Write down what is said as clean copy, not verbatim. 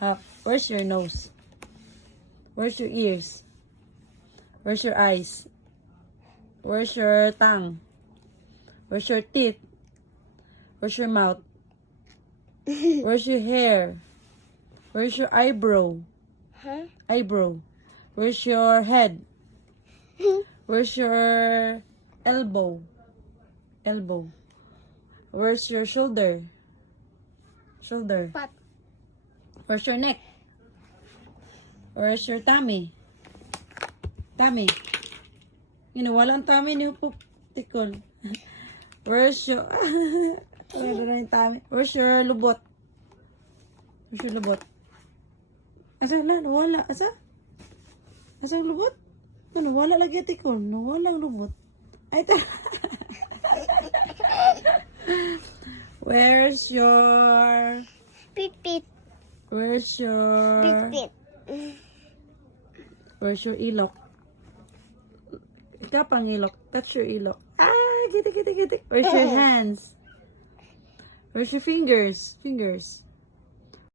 Half. Where's your nose? Where's your ears? Where's your eyes? Where's your tongue? Where's your teeth? Where's your mouth? Where's your hair? Where's your eyebrow? Huh? Eyebrow. Where's your head? Where's your elbow? Elbow. Where's your shoulder? Shoulder. Pat. Where's your neck? Where's your tummy? Tummy. Wala ang tummy ni Upok Tikol. Where's your... Wala na yung tummy. Where's your lubot? Where's your lubot? Asa na? Nawala. Asa? Asa ang lubot? Nawala lagi Tikol. Nawala ang lubot. Ay, ta... Where's your... Pit. Where's your... Pit. Where's your ilok? Ikaw pang ilok. Touch your ilok. Ah, giti. Where's your hands? Where's your fingers? Fingers.